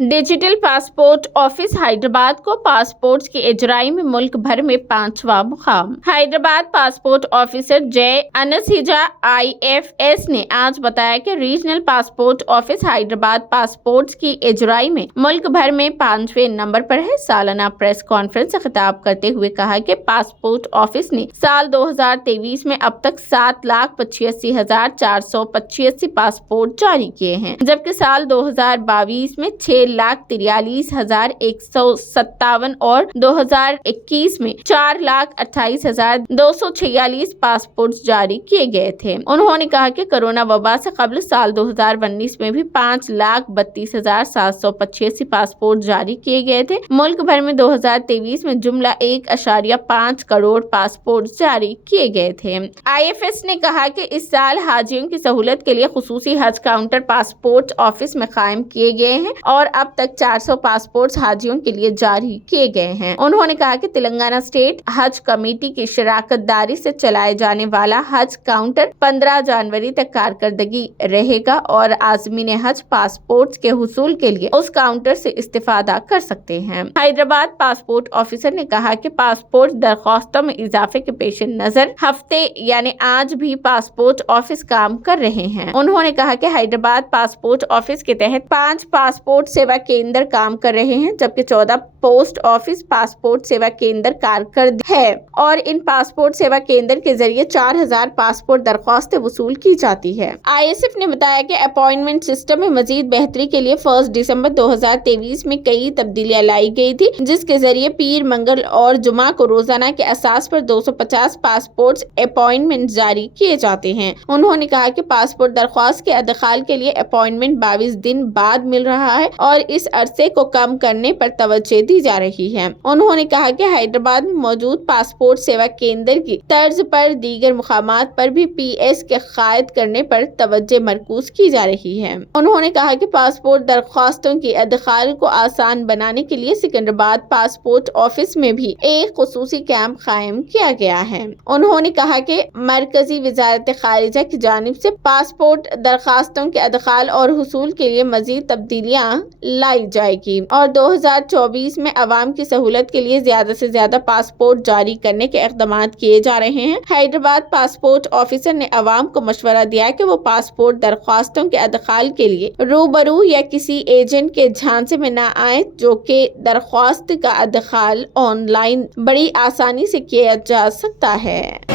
Digital passport office Hyderabad को passport की इजराई में मुल्क भर में 5वां मुकाम। हैदराबाद पासपोर्ट ऑफिसर जय अनसहिजा IFS ने आज बताया कि regional passport office Hyderabad passport की इजराई में मुल्क भर में 5वें नंबर पर है। सालाना प्रेस कॉन्फ्रेंस से खिताब करते हुए कहा कि पासपोर्ट ऑफिस ने साल 2023 में अब तक 7,85,485 पासपोर्ट जारी किए हैं, जबकि साल 2022 में 6,43,157 और 2021 में 4,28,246 पासपोर्ट जारी किए गए थे। उन्होंने कहा कि कोरोना वबा से कबल साल 2019 में भी 5,32,785 पासपोर्ट जारी किए गए थे। मुल्क भर में 2023 में जुमला 1.5 करोड़ पासपोर्ट जारी किए गए थे। IFS ने कहा कि इस साल हाजियों की सहूलत के लिए खुसूसी हज काउंटर पासपोर्ट ऑफिस में कायम किए गए हैं और अब तक 400 पासपोर्ट हाजियों के लिए जारी किए गए हैं। उन्होंने कहा कि तेलंगाना स्टेट हज कमेटी की शराकतदारी से चलाए जाने वाला हज काउंटर 15 जनवरी तक कारकर्दगी रहेगा और आज़मीन हज पासपोर्ट के हुसूल के लिए उस काउंटर से इस्तेफादा कर सकते हैं। हैदराबाद पासपोर्ट ऑफिसर ने कहा कि पासपोर्ट दरख्वास्तों में इजाफे के पेश नजर हफ्ते यानी आज भी पासपोर्ट ऑफिस काम कर रहे हैं। उन्होंने कहा कि हैदराबाद पासपोर्ट ऑफिस के तहत 5 पासपोर्ट सेवा केंद्र काम कर रहे हैं, जबकि 14 पोस्ट ऑफिस पासपोर्ट सेवा केंद्र कारकर्द है और इन पासपोर्ट सेवा केंद्र के जरिए 4,000 पासपोर्ट दरख्वास्तें वसूल की जाती है। ISF ने बताया कि अपॉइंटमेंट सिस्टम में मजीद बेहतरी के लिए 1 दिसंबर 2023 में कई तब्दीलियां लाई गई थी, जिसके जरिए पीर, मंगल और जुमा को रोजाना के असास पर 250 पासपोर्ट अपॉइंटमेंट जारी किए जाते हैं। उन्होंने कहा कि पासपोर्ट दरख्वास्त के अदखाल के लिए अपॉइंटमेंट 22 दिन बाद मिल रहा है और इस अरसे को कम करने पर तवज्जो दी जा रही है। उन्होंने कहा कि हैदराबाद में मौजूद पासपोर्ट सेवा केंद्र की तर्ज पर दीगर मुकामात पर भी PS के कायद करने पर तवज्जो मरकूज की जा रही है। उन्होंने कहा कि पासपोर्ट दरख्वास्तों की अदखाल को आसान बनाने के लिए सिकंदराबाद पासपोर्ट ऑफिस में भी एक खुसूसी कैंप कायम किया गया है। उन्होंने कहा कि मरकजी वजारत खारिजा की जानिब से पासपोर्ट दरखास्तों के अदखाल और हुसूल के लिए मजीद तब्दीलियां लाई जाएगी और 2024 में अवाम की सहूलत के लिए ज्यादा से ज्यादा पासपोर्ट जारी करने के इक़दाम किए जा रहे हैं। हैदराबाद पासपोर्ट ऑफिसर ने अवाम को मशवरा दिया कि वो पासपोर्ट दरख्वास्तों के अदखाल के लिए रूबरू या किसी एजेंट के झांसे में न आए, जो कि दरख्वास्त का अदखाल ऑनलाइन बड़ी आसानी से किया जा सकता है।